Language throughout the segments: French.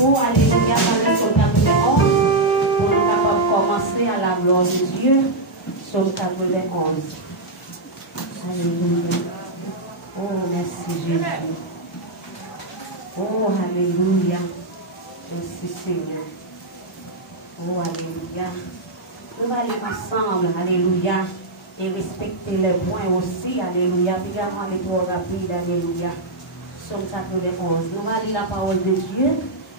pour alléluia, dans le psaume 91, pour nous capables de commencer à la gloire de Dieu, psaume 91. Alléluia. Oh, merci Jésus. Oh, alléluia. Merci Seigneur. Oh, alléluia. Nous allons aller ensemble, alléluia, et respecter les points aussi, alléluia. Également les trois rapides, alléluia. Psaume 91. Nous allons lire la parole de Dieu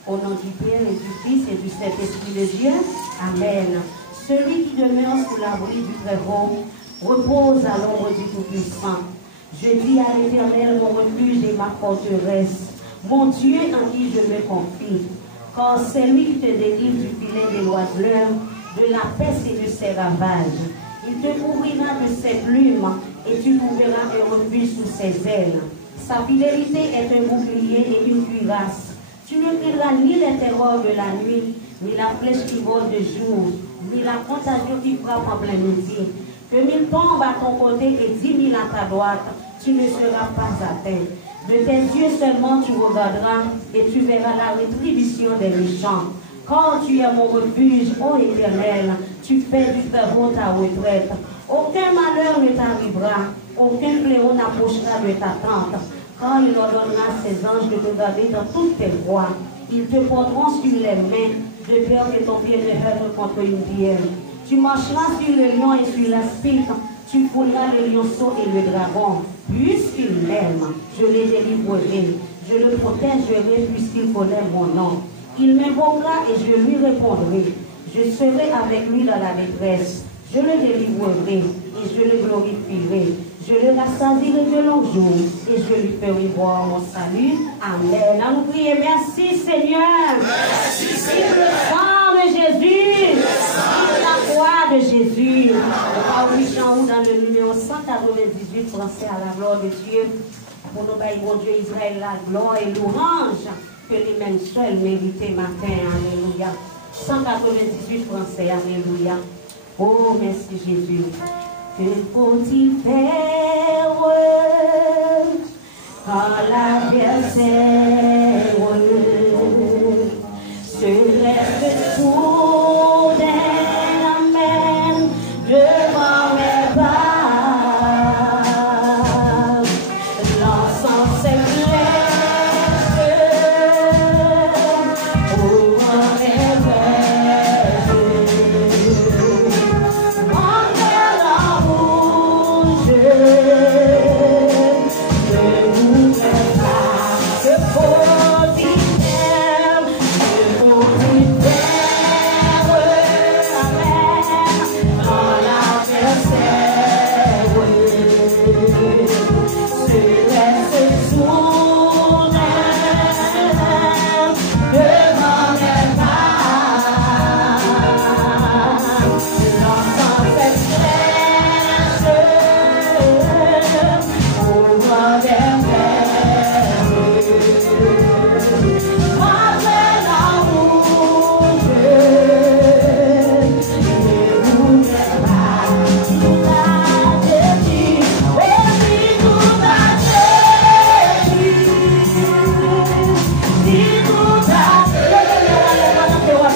au nom du Père et du Fils et du Saint-Esprit de Dieu. Amen. Celui qui demeure sous l'abri du Très-Haut repose à l'ombre du Tout-Puissant. Je dis à l'Éternel, mon refuge et ma forteresse, mon Dieu en qui je me confie. Car c'est lui qui te délivre du filet des oiseleurs, de la peste et de ses ravages. Il te couvrira de ses plumes et tu trouveras un refuge sous ses ailes. Sa fidélité est un bouclier et une cuirasse. Tu ne craindras ni les terreurs de la nuit, ni la flèche qui vole de jour, ni la contagion qui frappe en plein midi. Que 1000 tombent à ton côté et 10 000 à ta droite, tu ne seras pas atteint. De tes yeux seulement tu regarderas et tu verras la rétribution des méchants. Quand tu es mon refuge, ô Éternel, tu fais du Très-Haut ta retraite. Aucun malheur ne t'arrivera, aucun fléau n'approchera de ta tente. Quand il ordonnera ses anges de te garder dans toutes tes voies, ils te porteront sur les mains, de peur que ton pied ne heurte contre une pierre. Tu marcheras sur le lion et sur l'aspic, tu fouleras le lionceau et le dragon. Puisqu'il m'aime, je les délivrerai, je le protégerai puisqu'il connaît mon nom. Il m'invoquera et je lui répondrai. Je serai avec lui dans la détresse. Je le délivrerai et je le glorifierai. Je le rassasierai de longs jours et je lui ferai voir mon salut. Amen. À nous prier. Merci Seigneur. Merci Seigneur. Le sang de Jésus. La croix de Jésus. Paul Jean dans le numéro 198 français à la gloire de Dieu. Pour nous bailler, mon Dieu Israël, la gloire et l'orange que les mêmes seuls méritaient matin. Alléluia. 198 français. Alléluia. Oh, merci Jésus. Que faut-il faire quand l'adversaire se lève sourd et amène devant mes pas, lançant ses flèches over mes rêves, en terre rouge, ne voudrais pas que faut-il faire, que faut-il faire, amen, quand l'adversaire se laisse sourd devant mes pas, lançant ses flèches over mes rêves, après la rouge, ne voudrais pas tout acheter, et tout acheter, tout acheter,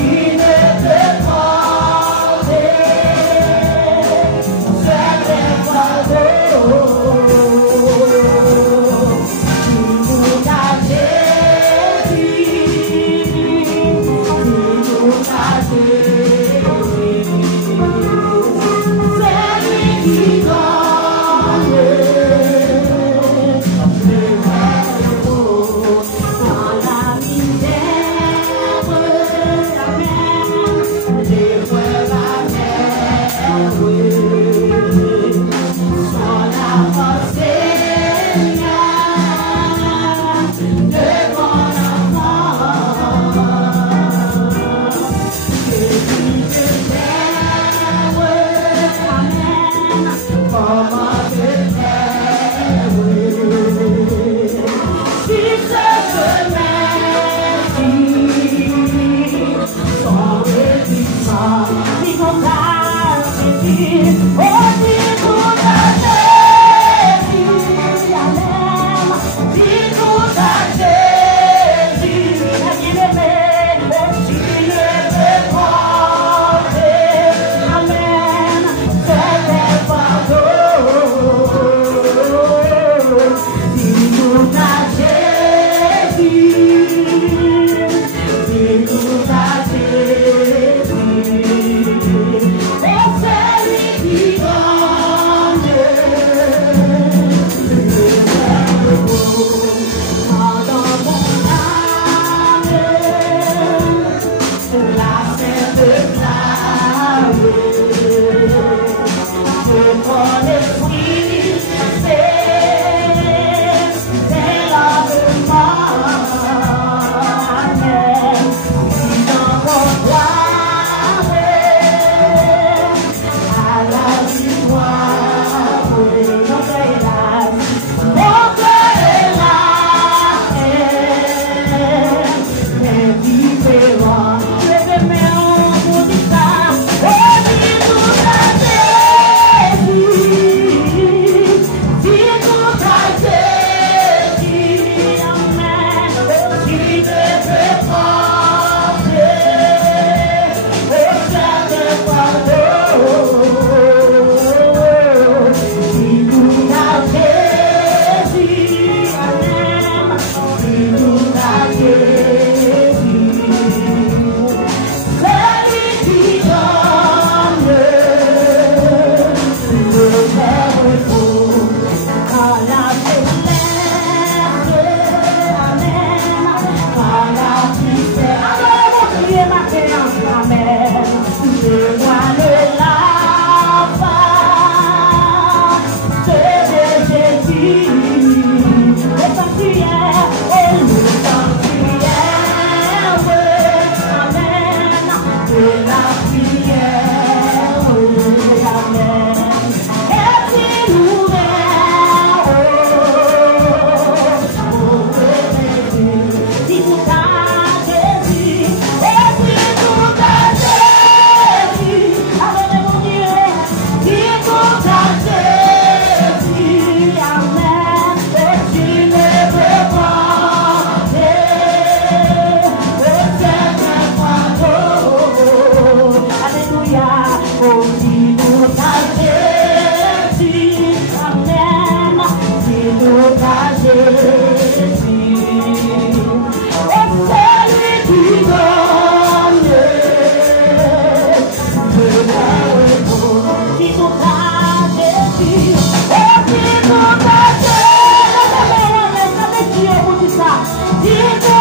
qui ne te porte, c'est fardeau. Confiance.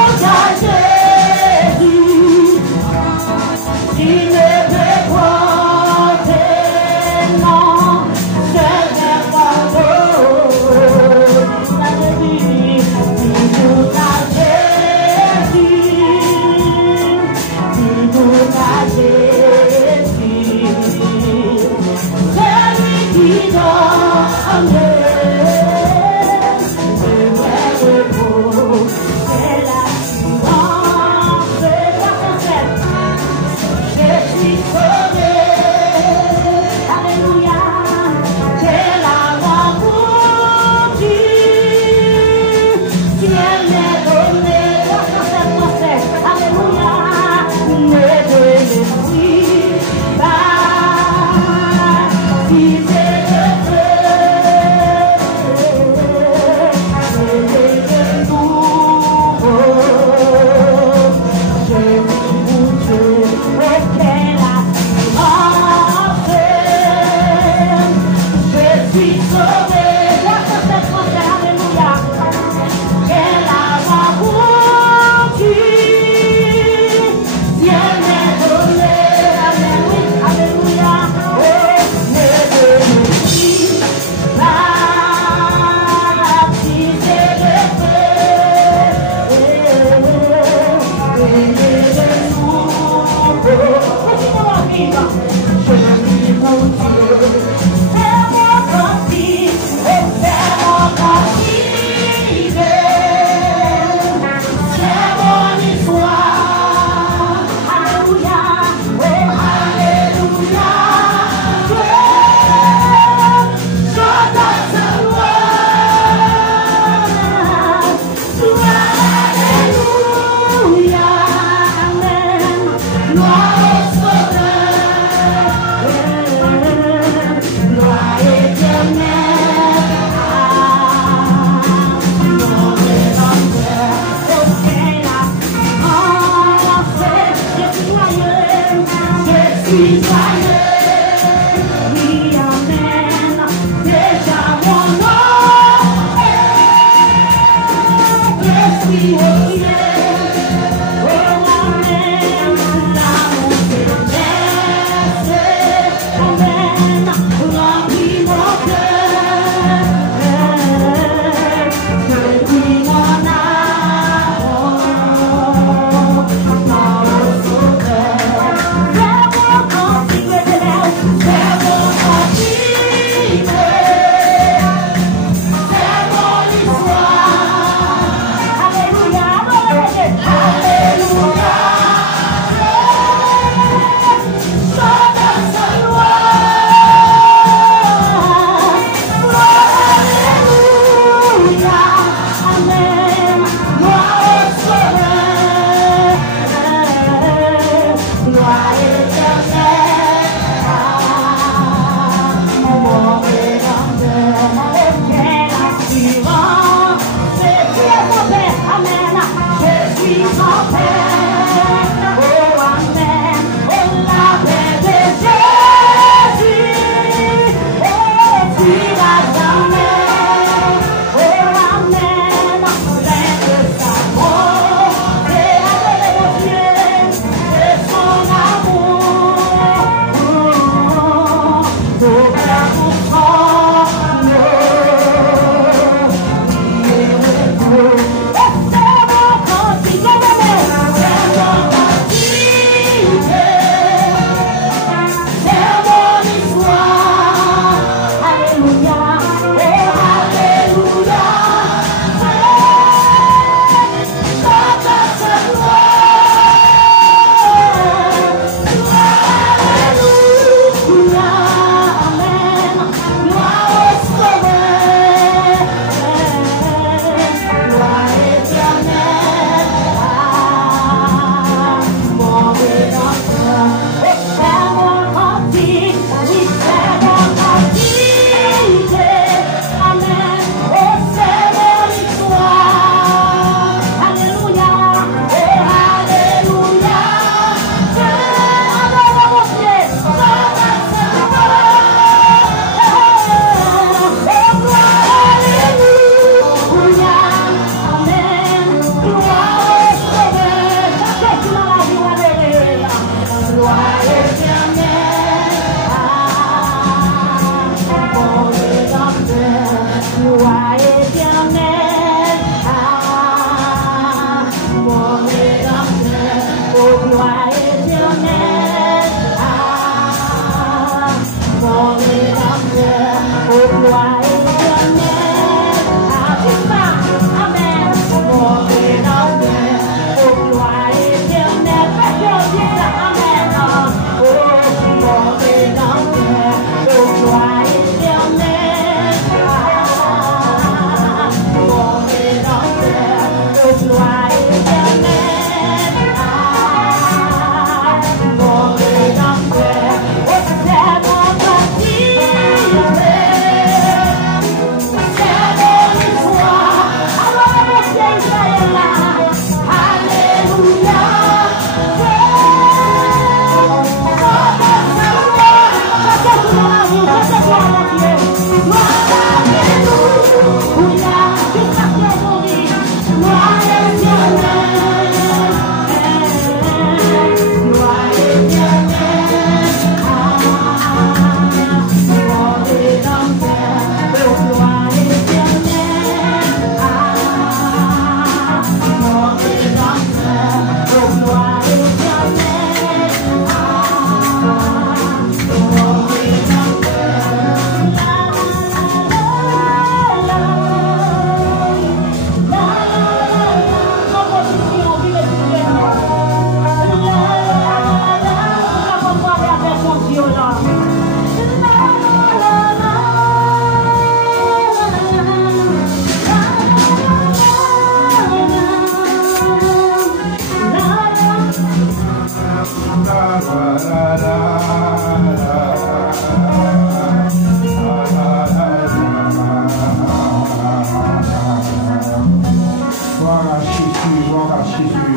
Jésus, gloire à Jésus.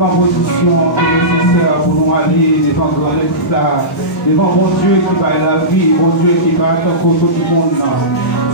Ma position est nécessaire pour nous aller devant le résultat, devant mon Dieu qui va la vie, mon Dieu qui va être au côté du monde.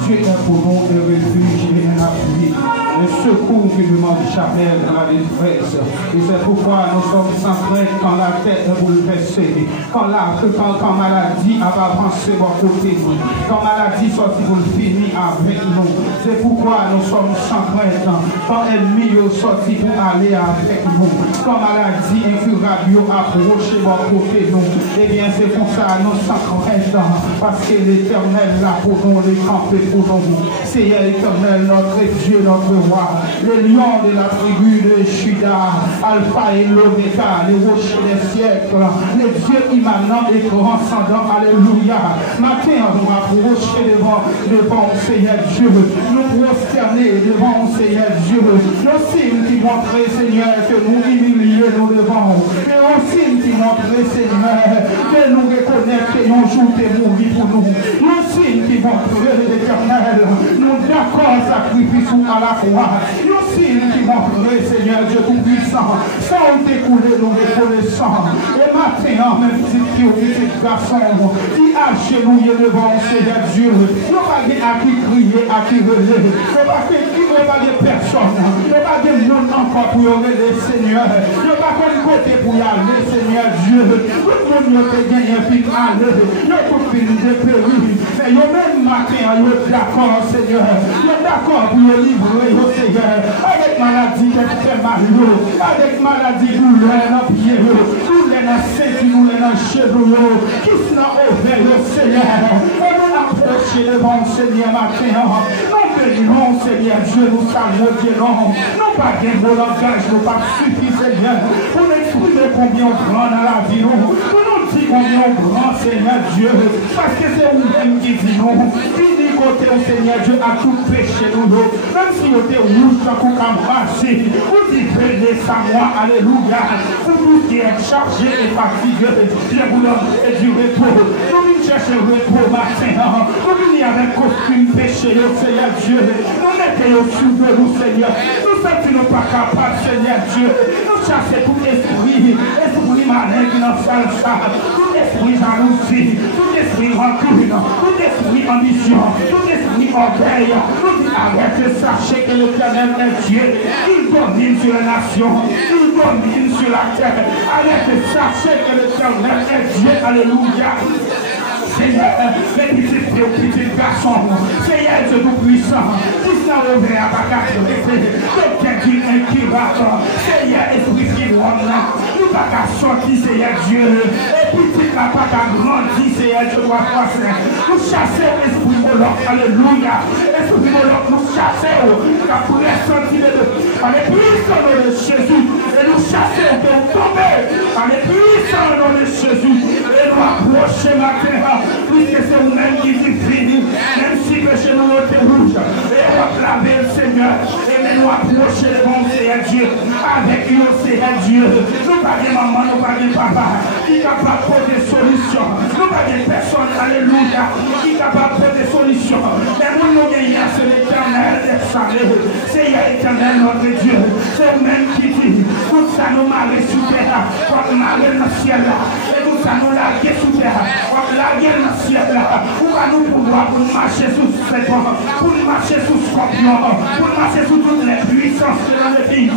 Dieu est pour nous un refuge et un appui, un secours qui ne manque jamais dans la détresse. Et c'est pourquoi nous sommes sans crainte quand la tête est bouleversée, quand maladie a avancé à côté nous, quand maladie sorti pour finir avec nous. C'est pourquoi nous sommes sans crainte quand ennemi est sorti pour aller avec nous, quand maladie incurable a approché à côté nous. Eh bien c'est pour ça nous sans crainte, parce que l'Éternel là pour nous les camper pour nous. C'est l'Éternel notre Dieu, notre roi, le lion de la tribu de Juda, Alpha et l'Oméga, les rochers des siècles, le Dieu immanent et transcendant. Alléluia. Matin, on va approcher devant le Seigneur Dieu, nous prosterner devant le Seigneur Dieu. Le signe qui montre, Seigneur, que nous humilions nous devant. Et le signe qui montre, Seigneur, que nous reconnaissons que nous jour de mourir pour nous. Le signe qui montre, l'Éternel, nous d'accord sacrifice à la croix. Le signe qui montre, Seigneur Dieu tout-puissant, sans découler nous reconnaissants. Et maintenant, même si tu es garçon qui a genouillé devant le Seigneur Dieu, nous pas à qui crier, à qui relais, nous pas de personne, nous pas de monde encore pour le Seigneur, nous pas de côté pour y aller, Seigneur Dieu. Tout le monde peut gagner puis aller, nous tout fini de périr, mais nous même matin, nous d'accord, Seigneur, nous d'accord pour le livrer, Seigneur, avec maladie qui fait mal, avec maladie douleur dans les pieds, douleur dans les seins, douleur dans les cheveux, qui sont ouverts, Seigneur, et nous approchons devant le Seigneur matin, nous bénissons, Seigneur Dieu, nous saluons Dieu, non pas de vos langages, nous pas suffit, Seigneur, pour exprimer combien grand dans la vie, nous dire combien grand, Seigneur Dieu, parce que c'est vous-même qui dit non, fini côté au Seigneur Dieu à tout péché, nous, même si vous êtes rouge, tant qu'on a marché, vous dites, venez ça moi, alléluia, vous qui êtes chargé et fatigué, je vous donne du repos, nous venons chercher le repos matin, nous venons avec costume péché, Seigneur Dieu, nous mettons sous de nous, Seigneur, nous sommes pas capables, Seigneur Dieu, nous chassons tout esprit malin qui nous fait ça, tout esprit jalousie, tout esprit rancune, tout esprit ambition, tout esprit orgueil, nous disons arrêtez, sachez que l'Éternel est Dieu, il domine sur les nations, il domine sur la terre, arrêtez, sachez que l'Éternel est Dieu, alléluia. Seigneur, les petits garçons, Seigneur Dieu tout-puissant, qui sont ouverts à ta captivité, quelqu'un qui est incurable, Seigneur, esprit qui donne, nous pas qu'à sortir, Seigneur Dieu, et petit n'a pas qu'à grandir, Seigneur Dieu, nous chassons l'esprit moloch, alléluia, l'esprit moloch, nous chassons, car pour les sentir par les puissants nom de Jésus, et nous chassons de tomber, par les puissants nom de Jésus, et nous approcher matin, puisque c'est vous-même qui dit fini, même si péché nous était rouge, et on va laver le Seigneur, et nous approcher le bon Seigneur Dieu, avec nous Seigneur Dieu, nous pas de maman, nous pas de papa, qui est capable de des solutions, nous pas de personne, alléluia, qui est capable de des solutions, mais nous gagnons, c'est l'Éternel des salés, Seigneur éternel notre Dieu, c'est vous-même qui dit, tout ça nous marrer sous terre, comme marrer dans le ciel, et tout ça nous larguer sous terre, comme larguer dans le ciel, pour nous pouvoir pour marcher sous serpent, pour marcher sous scorpion, pour marcher sous toutes les puissances de la vie,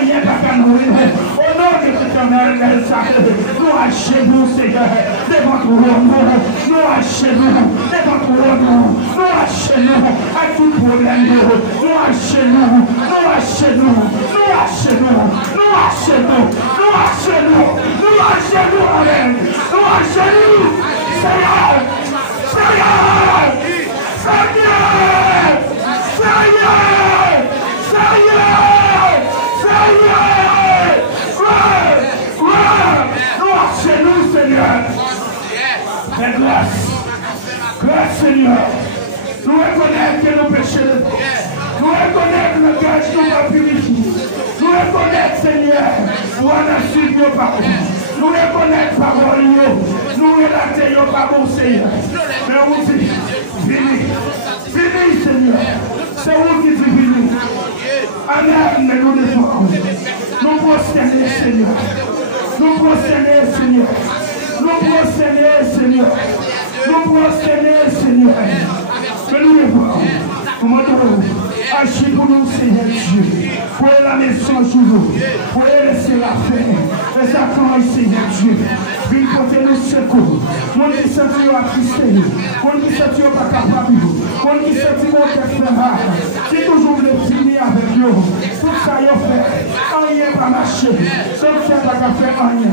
rien qu'à nous, au nom de l'Éternel, nous achetons, Seigneur, devant ton nom, nous achetons, devant ton nom, nous achetons, à tout problème, nous achetons, nous achetons, nous achetons, nous achetons, nous achetons, nous achetons, nous achetons, Seigneur, Seigneur, Seigneur, Seigneur, Seigneur, Seigneur, nous achetons, Seigneur, fais grâce, grâce Seigneur, nous reconnaissons que nos péchés, nous reconnaissons que nos grâce nous pas purifiés, nous reconnaissons Seigneur, nous en suivre nos parcours. Nous reconnaissons par parole, nous relatons par bon Seigneur. Mais on dit, venez, venez Seigneur. C'est vous qui dites venez. Amen, mais nous devons. Nous prosterner, Seigneur. Nous prosterner, Seigneur. Nous prosterner, Seigneur. Nous prosterner, Seigneur. Mais nous devons. Comment agis pour nous, Seigneur Dieu. Pour la maison jour. Pour laisser la paix. Et ça quand Seigneur Dieu. Viens porter nos secours. Mon qui sentit attristé. Mon qui sentit pas capable. Mon qui sentit mon tête qui toujours voulait finir avec nous. Tout ça y a fait. Rien pas marché. Docteur pas qu'à faire rien.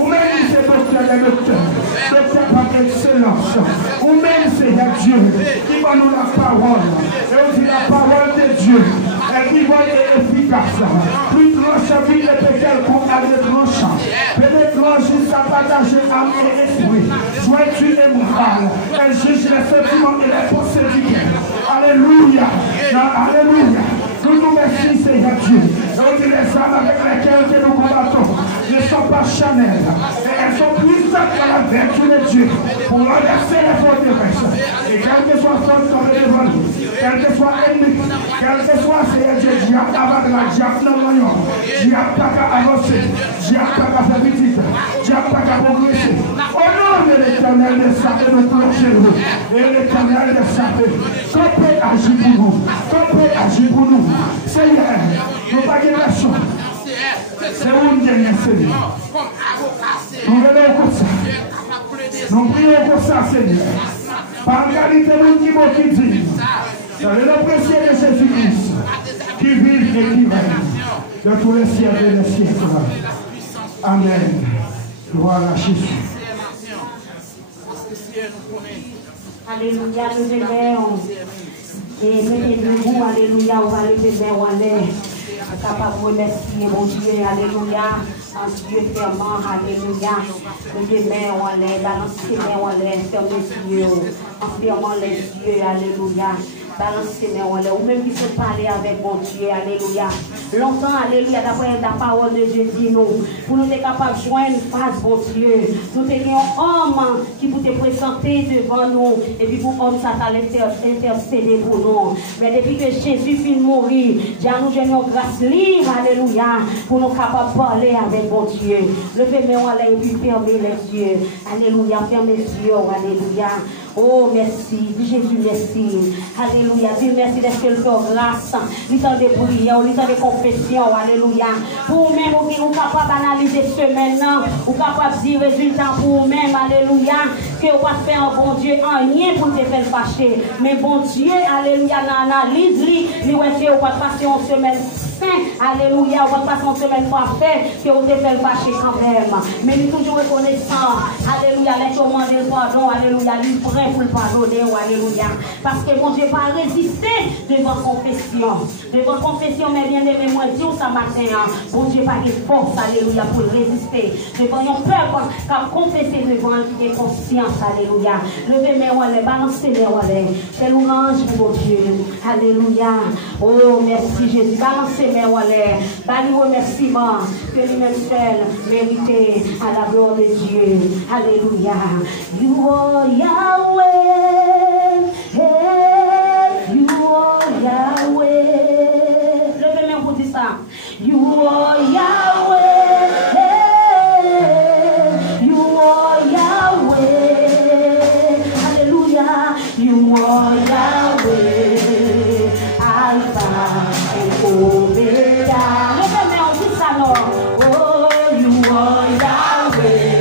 Ou même si c'est docteur des docteurs. Docteur pas d'excellence. Ou même Seigneur Dieu. Qui va nous la parole. Et aussi la parole de Dieu. Elle qui va être efficace. Plus tranche vie de péché qu'on a des tranches. Pénétrant jusqu'à partager âme et esprit. Joie-tu et morale. Elle juge les sentiments et les procédures. Alléluia. Alléluia. Nous nous remercions, Seigneur Dieu. Et on dit les âmes avec lesquelles nous combattons ne sont pas charnelles. Et elles sont puissantes dans la vertu de Dieu pour renverser les forteresses. Et quel que soit son tombé devant nous, quel que soit ennemi, quel que soit, Seigneur Dieu, diable avec la diable dans l'oignon, diable pas qu'à avancer, diable pas qu'à faire petite, diable pas qu'à progresser. Au nom de l'Éternel de Satan, nous plongeons. Et l'Éternel de Satan, qu'on peut agir pour nous, qu'on peut agir pour nous. Seigneur, nous pas de raison. C'est où nous gagnons, Seigneur. Nous venons comme ça. Nous prions comme ça, Seigneur. Par qualité, nous disons qui dit. Dans le nom précieux de Jésus-Christ, qui vit et qui règne de tous les siècles et les siècles. Amen. Gloire à Jésus. Alléluia, nous aimons. Et mettez debout, alléluia, on va lever les mains en l'air. Capable de remercier mon Dieu, alléluia, en Dieu fermant, alléluia. Lever les mains en l'air, balancer les mains en l'air, fermer les yeux, en fermant les yeux, alléluia. Balancer les mains en l'air, ou même qui se parler avec mon Dieu, alléluia. Longtemps, alléluia, d'après la parole de Dieu dit nous, pour nous être capables de joindre une face, mon Dieu. Nous avons un homme qui peut te présenter devant nous, et puis pour homme, ça t'a intercédé pour nous. Mais depuis que Jésus finit de mourir, nous avons une grâce libre, alléluia, pour nous capables de parler avec mon Dieu. Levez mes mains et puis fermez les yeux. Alléluia, fermez les yeux, alléluia. Oh, merci, Jésus, merci. Alléluia, dis merci d'être le grâce. L'histoire de prière, l'histoire de confession, alléluia. Pour même, vous êtes capable d'analyser ce maintenant, vous êtes capable de dire résultat pour vous-même, alléluia. Que vous ne faire un bon Dieu, rien pour te faire fâcher. Mais bon Dieu, alléluia, l'analyse, vous ne passer en semaine sainte, alléluia, vous ne passer en semaine parfaite, que vous te faire fâcher quand même. Mais nous toujours reconnaissant, alléluia, les commandes de pardon, alléluia, lui prêt pour le pardonner, alléluia. Parce que mon Dieu va résister devant confession. Devant confession, mais bien aimé, moi, Dieu, ça matin, mon Dieu va de force, alléluia, pour résister. Devant un peuple qui a confessé devant qui est conscience, alléluia. Levez mes walets, balancez les walets. C'est l'orange pour mon Dieu, alléluia. Oh, merci Jésus, balancez mes walets. Bali remerciement que lui-même seul mérité à la gloire de Dieu, alléluia. You are Yahweh, hey, you are Yahweh. Levez-moi pour dire ça. You are Yahweh, hey, you are Yahweh. Alléluia. You are Yahweh, Alpha and Omega. Levez-moi pour dire ça, non. Oh, you are Yahweh.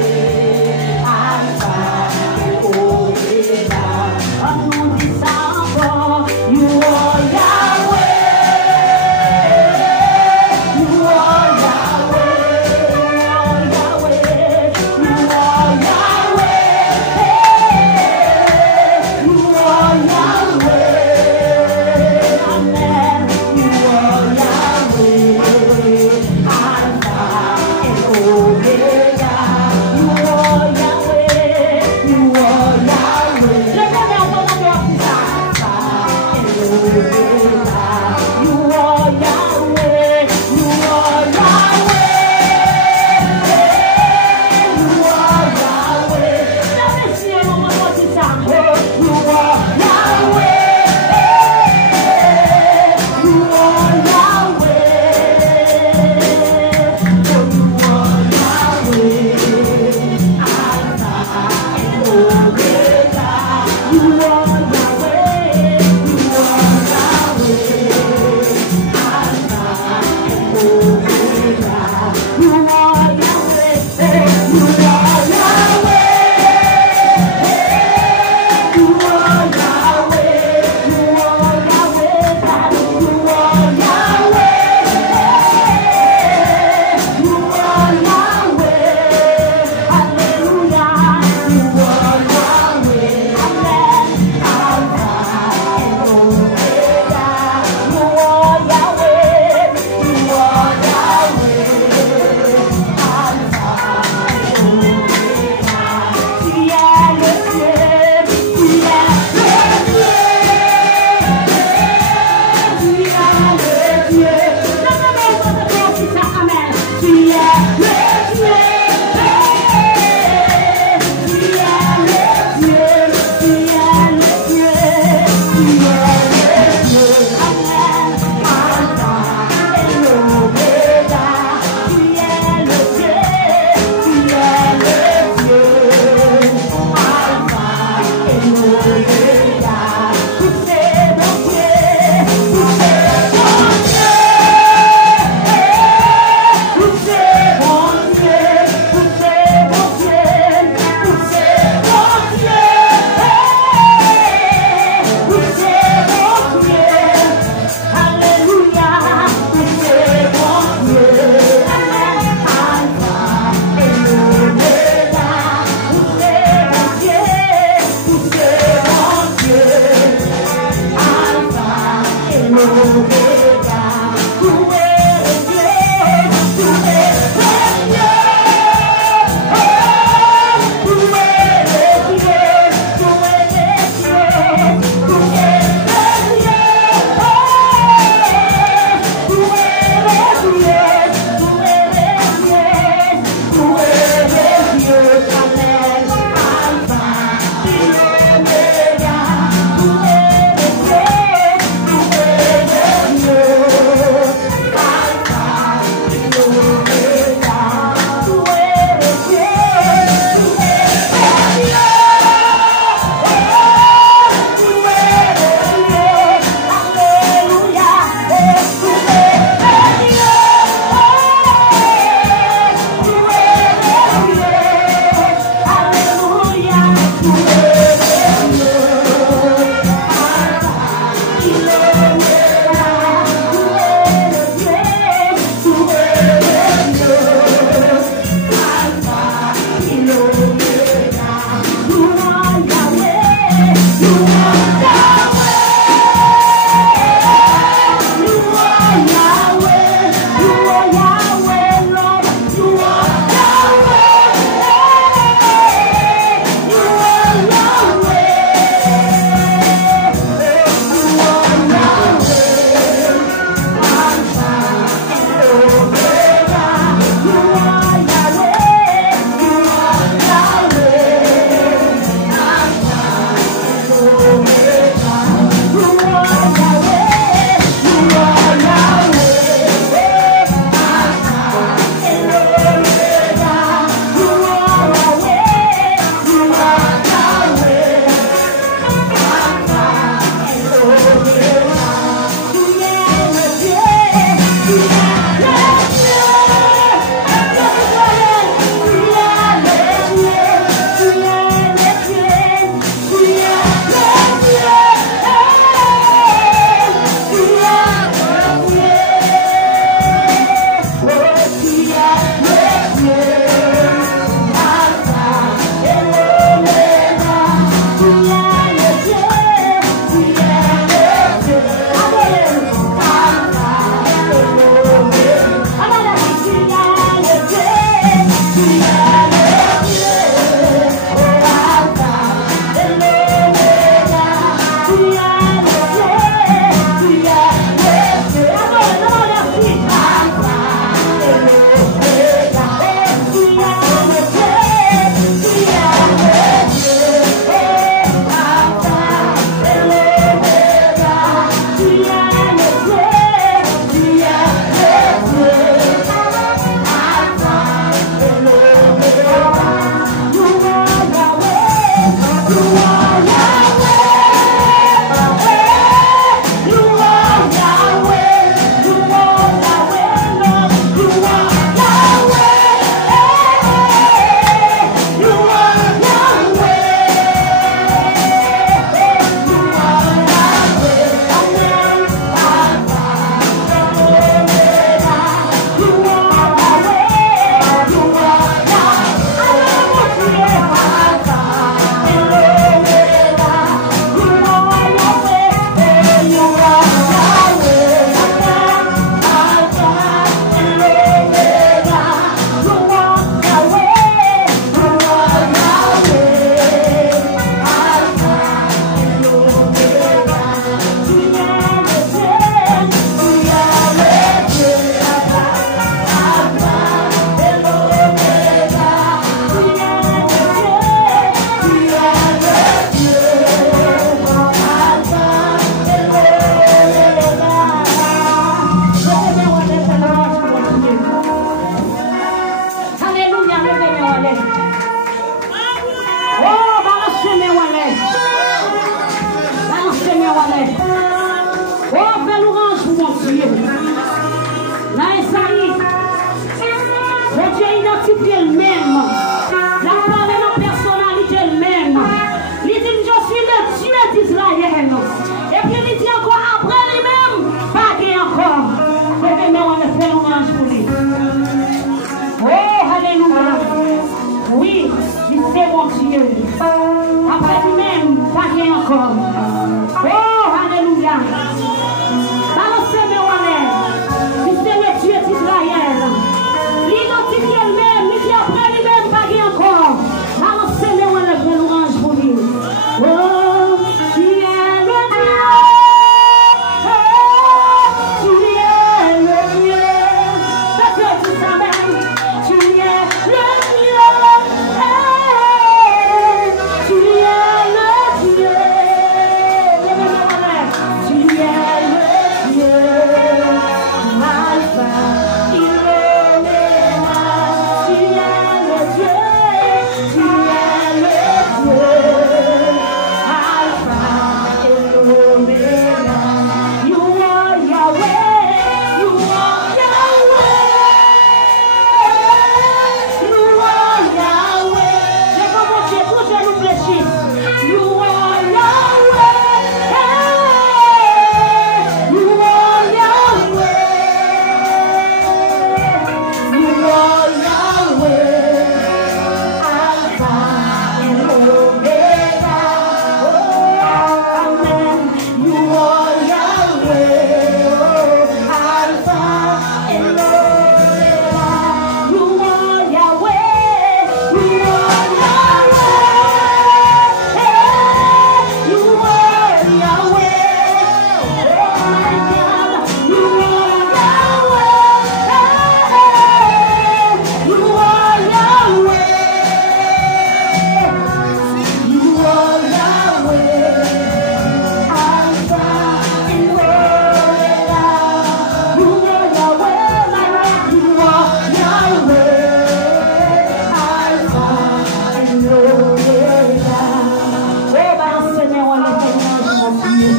identifié elle-même. La parole est la personnalité elle-même. Il dit, je suis le Dieu d'Israël. Et puis il dit encore, après lui-même, pas qu'il encore. Mais on a fait l'hommage pour lui. Oh, alléluia. Oui, il c'est mon Dieu. Après lui-même, pas qu'il encore. Oh, alléluia. Balancez-moi en l'air. Il c'est le Dieu d'Israël. L'identité elle-même, il dit après lui-même, pas qu'il encore. Balancez-moi en l'air pour l'orange pour lui. Oh, tu es le Dieu. Tu es le Dieu. Parce que tu savais, tu es le Dieu. Tu es le Dieu. Tu es le Dieu. Alpha et Oméga. Tu es le Dieu. Tu es le Dieu. Alpha et Oméga. You are Yahweh. You are Yahweh. You are Yahweh. C'est comme mon Dieu, tout je nous fléchis. You are Yahweh. You are Yahweh. You are Yahweh. Alpha and Omega. Oh, amen. You are Yahweh. Oh, Alpha and Omega. You are Yahweh. You are Yahweh. You are Yahweh. Oh my God. You are Yahweh. You are Yahweh. You are Yahweh. Alpha and Omega. You are Yahweh, my God. You are Yahweh. Alpha and Omega. Oh, balancez-moi en l'air, mon Dieu.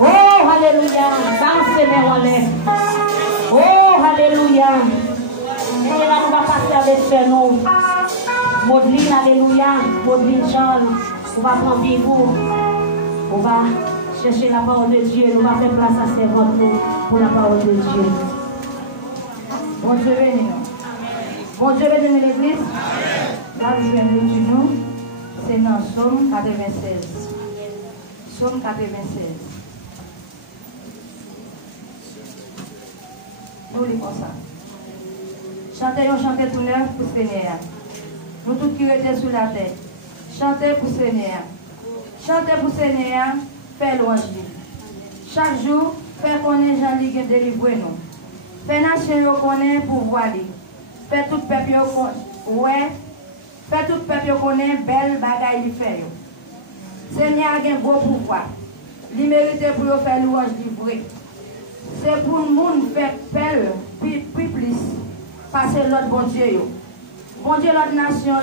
Oh, alléluia. Balancez-moi en l'air. Oh, alléluia. Et là, on va passer avec ce nom. Maudline, alléluia. Maudline Jean, on va prendre vous. On va chercher la parole de Dieu. On va faire place à ses votes pour la parole de Dieu. Bon Dieu béni. Bon Dieu béni l'église. Là, je viens de dire nous. C'est dans Psaume 96. Psaume 96. Nous lisons ça. Chantez, chantez tout neuf pour Seigneur. Nous tous qui étaient sous la terre. Chantez pour Seigneur. Chantez pour Seigneur. Fais louange. Chaque jour, fais connaître Jean-Ligue et délivrer nous. Fais nation connaître pour voir. Fais tout peuple ouais. Fais tout peuple connaître belle bagaille li fait. Seigneur a un beau pouvoir. Il mérite pour faire louange livré. C'est pour le monde faire pelle puis plus passer l'autre bon Dieu. Bon Dieu, l'autre nation,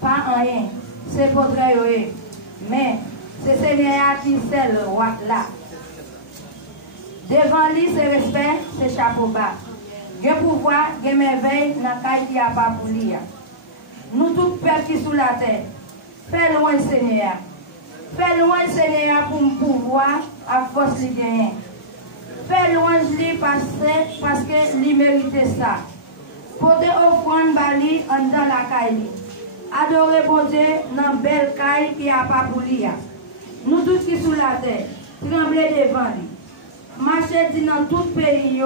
pas rien. C'est pour vrai. Mais c'est Seigneur qui c'est le roi là. Devant lui, c'est respect, c'est chapeau bas. Il y a pouvoir, il y a merveille dans le cas qui n'y a pas pour lui. Nous tous peuple qui sous la terre, fais loin le Seigneur. Fais loin le Seigneur pour me pouvoir à force de gagner. Fais loin lui parce que lui méritait ça. Pour te offrir bali en dans la caille. Adorer bon Dieu dans la belle caille qui a pas pour lui. Nous tous qui sous la terre, trembler devant lui. Marcher dans tout pays,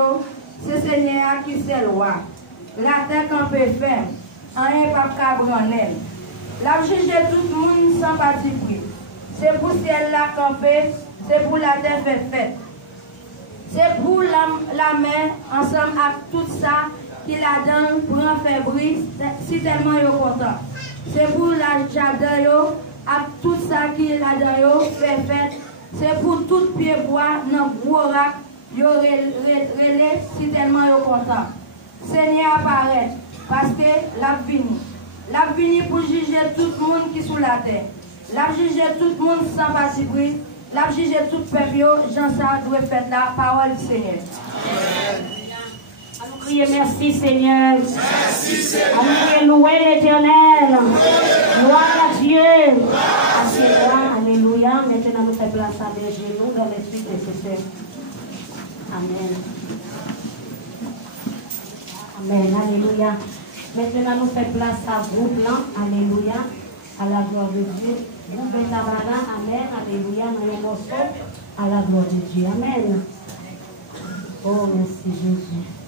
c'est Seigneur qui c'est le roi. La terre qu'on peut faire, rien pas cabranel. La juge tout le monde sans parti pris. C'est pour ciel là qu'on fait, c'est pour la terre fait fête. C'est pour la mer, ensemble avec tout ça qu'il a donné pour en faire bruit, si tellement il est content. C'est pour la jardin, avec tout ça qu'il a donné, fait fête. C'est pour tout pied bois, dans le gros rack, il relais, si tellement il est content. Seigneur apparaît, parce que l'a vini. L'a vini pour juger tout le monde qui est sous la terre. L'a juger tout le monde sans parti pris. L'a juger tout le peuple, Jean ça doit faire la parole du Seigneur. crier merci Seigneur. Alléluia, louer l'Éternel. Gloire à Dieu. Alléluia. Maintenant, nous faisons place à des genoux dans l'esprit nécessaire. Amen. Amen. Alléluia. Maintenant, nous faisons place à groupe là. Alléluia. À la gloire de Dieu. Groupe Betabara. Amen. Alléluia. Dans les morceaux. À la gloire de Dieu. Amen. Oh, merci Jésus.